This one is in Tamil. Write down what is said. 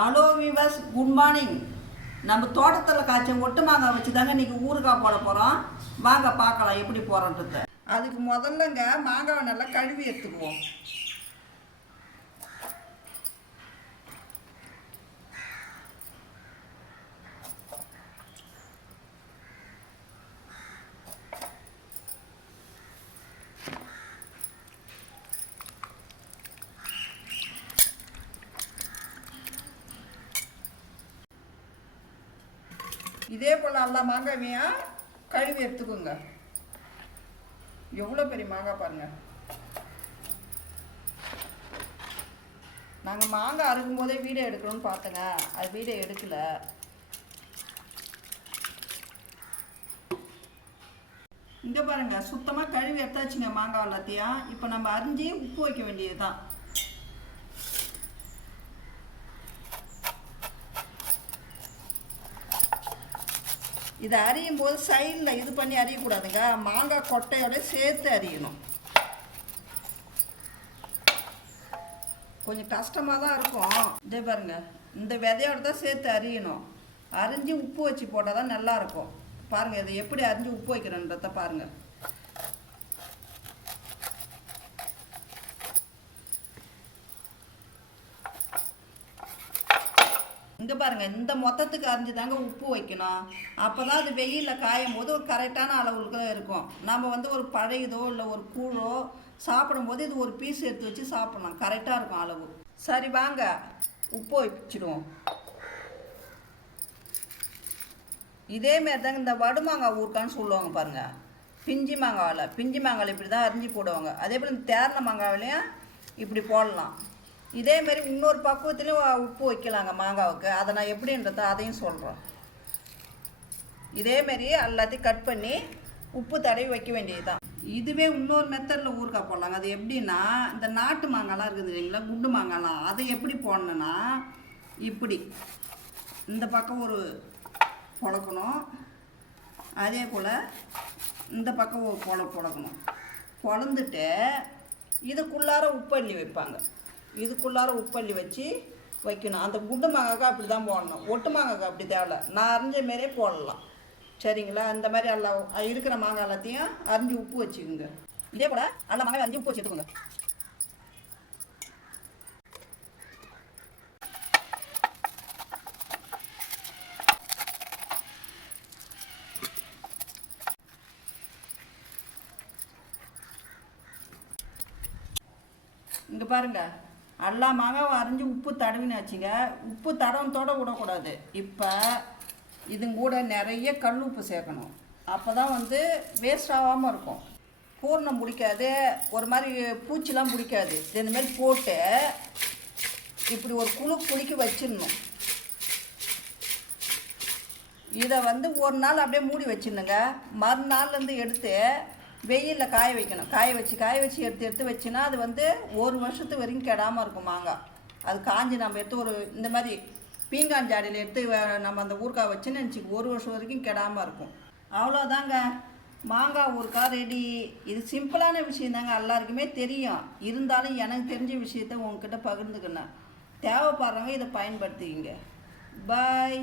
Hello விவஸ் good morning. நம்ம தோட்டத்தில் காய்ச்ச ஒட்டு மாங்காய் வச்சு தாங்க இன்றைக்கி ஊறுகாய் போட போகிறோம் வாங்க பார்க்கலாம் எப்படி போகிறோன்றது அதுக்கு முதல்லங்க மாங்காவை நல்லா கழுவி எடுத்துக்குவோம். இதே போல் எல்லா மாங்காவையும் கழுவி எடுத்துக்கோங்க. எவ்வளோ பெரிய மாங்காய் பாருங்க. நாங்கள் மாங்காய் அறுக்கும் போதே வீடியோ எடுக்கணும்னு பார்த்தேங்க. அது வீடியோ எடுக்கல. இங்கே பாருங்க சுத்தமாக கழுவி எடுத்தாச்சுங்க மாங்காய் எல்லாத்தையும். இப்போ நம்ம அரிஞ்சு உப்பு வைக்க வேண்டியது தான் இதை அரியும் போது சைடில் இது பண்ணி அரியக்கூடாதுங்க. மாங்காய் கொட்டையோட சேர்த்து அரியணும். கொஞ்சம் கஷ்டமாக தான் இருக்கும். இதே பாருங்க. இந்த விதையோட தான் சேர்த்து அரியணும். அரிஞ்சு உப்பு வச்சு போட்டால் தான் நல்லா இருக்கும். பாருங்கள் இதை எப்படி அரிஞ்சு உப்பு வைக்கிறேன்றத பாருங்கள் இங்கே பாருங்கள் இந்த மொத்தத்துக்கு அரிஞ்சு தாங்க உப்பு வைக்கணும். அப்போ தான் அது வெயிலில் காயும் போது ஒரு கரெக்டான அளவுக்கு இருக்கும். நம்ம வந்து ஒரு பழையதோ இல்லை ஒரு கூழோ சாப்பிடும்போது இது ஒரு பீஸ் எடுத்து வச்சு சாப்பிடலாம். கரெக்டாக இருக்கும் அளவு. சரி வாங்க. உப்பு வச்சிடுவோம். இதேமாரி தாங்க இந்த வடுமாங்காய் ஊருக்கான்னு சொல்லுவாங்க பாருங்கள் பிஞ்சி மாங்காவில் பிஞ்சி மாங்காவில் இப்படி தான் அரிஞ்சு போடுவாங்க. அதே போல் இந்த தேர்ன மாங்காவிலையும் இப்படி போடலாம். இதே மாதிரி இன்னொரு பக்குவத்துலேயும் உப்பு வைக்கலாங்க மாங்காவுக்கு. அதை நான் எப்படின்றத அதையும் சொல்கிறோம் இதேமாரி எல்லாத்தையும் கட் பண்ணி உப்பு தடவி வைக்க வேண்டியது தான் இதுவே இன்னொரு மெத்தடில் ஊறுகாய் போடலாங்க. அது எப்படின்னா இந்த நாட்டு மாங்காய்லாம் இருக்குது இல்லைங்களா? குண்டு மாங்காய்லாம். அதை எப்படி போடணுன்னா இப்படி. இந்த பக்கம் ஒரு புழக்கணும். அதே போல் இந்த பக்கம் ஒரு பொல புழக்கணும். பொழந்துட்டு இதுக்குள்ளார உப்பு அள்ளி வைப்பாங்க. இதுக்குள்ளார உப்பள்ளி வச்சு வைக்கணும். அந்த குண்டு மாங்காய்க்கு அப்படி தான் போடணும். ஒட்டு மாங்காய்க்கு அப்படி தேவை நான் அரிஞ்ச மாரியே போடலாம். சரிங்களா? இந்த மாதிரி எல்லாம் இருக்கிற மாங்காய் எல்லாத்தையும் அரிஞ்சு உப்பு வச்சுக்கோங்க. இதே போல் நல்ல மாங்காய் அரிஞ்சு உப்பு வச்சுக்கோங்க இங்கே பாருங்கள் எல்லா அரைஞ்சி உப்பு தடவினாச்சுங்க. உப்பு தடவத்தோட விடக்கூடாது. இப்போ இதுங்கூட நிறைய கல் உப்பு சேர்க்கணும். அப்போ தான் வந்து வேஸ்ட் ஆகாமல் இருக்கும். பூர்ணம் பிடிக்காது ஒரு மாதிரி பூச்சிலாம் பிடிக்காது. இந்தமாரி போட்டு இப்படி ஒரு குழு குளிக்க வச்சிடணும். இதை வந்து ஒரு நாள் அப்படியே மூடி வச்சிடணுங்க. மறுநாள்லேருந்து எடுத்து வெயிலில் காய வைக்கணும். காய வச்சு காய வச்சு எடுத்து எடுத்து வச்சுன்னா அது வந்து ஒரு வருஷத்து வரைக்கும் கெடாமல் இருக்கும் மாங்காய் அது காஞ்சி நம்ம எடுத்து ஒரு இந்த மாதிரி பீங்கான் ஜாடியில் எடுத்து நம்ம அந்த ஊறுகாய் வச்சுன்னு நினச்சிக்கு ஒரு வருஷம் வரைக்கும் கெடாமல் இருக்கும். அவ்வளோதாங்க மாங்காய் ஊறுகாய் ரெடி. இது சிம்பிளான விஷயம் தாங்க. எல்லாருக்குமே தெரியும். இருந்தாலும் எனக்கு தெரிஞ்ச விஷயத்த உங்ககிட்ட பகிர்ந்துக்கினேன் தேவைப்படுறவங்க இதை பயன்படுத்திக்கிங்க. பாய்.